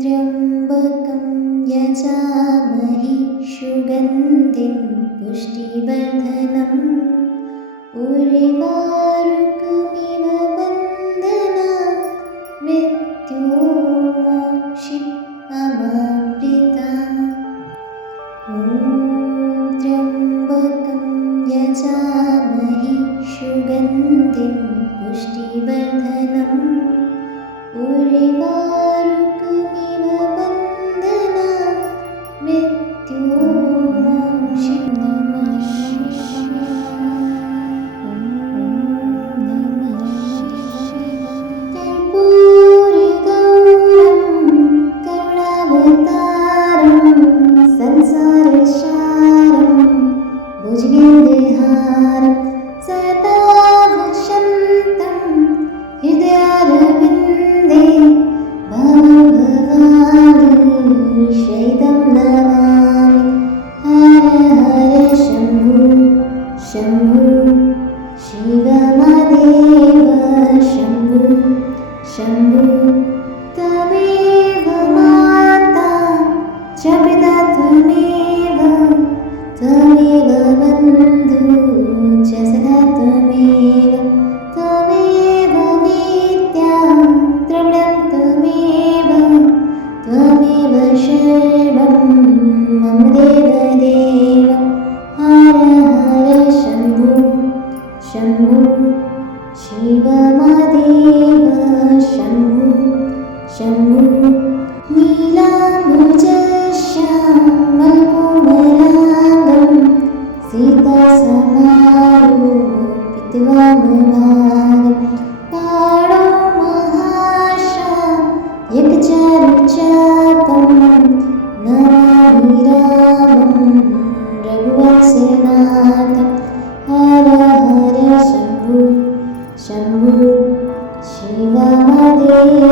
त्र्यम्बकं यजामहे सुगन्धिं पुष्टिवर्धनम् उर्वारुकमिव बन्धनात् मृत्युर्मोक्षितममृतात्। त्र्यम्बकं यजामहे सुगन्धिं पुष्टिवर्धनम् उर्वारुकमिव बन्धनात् कर्पूरगौरं करुणावतारं संसारसारं भुजगेन्द्रहारं सदा वसन्तं हृदयारविन्दे भवं भवानी शैदं नमामि। हर हर शम्भो शम्भो शिवमदेव शम्भो शम्भो। तमेव माता च पिता त्वमेव बन्धु च सखा त्वमेव विद्या द्रविणं त्वमेव सर्वं मम देवदेव। हर हर शम्भो शम्भो शिवमदेव शम्भो शम्भो। नीलाम्बुजश्यामलकोमलाङ्गं सीतासमारोपितवामभागं पाणौ महाश्यामयकचारुचापं नमामि रामं रघुवंशनाथं। हर हर शम्भो शम्भो शिवमदेव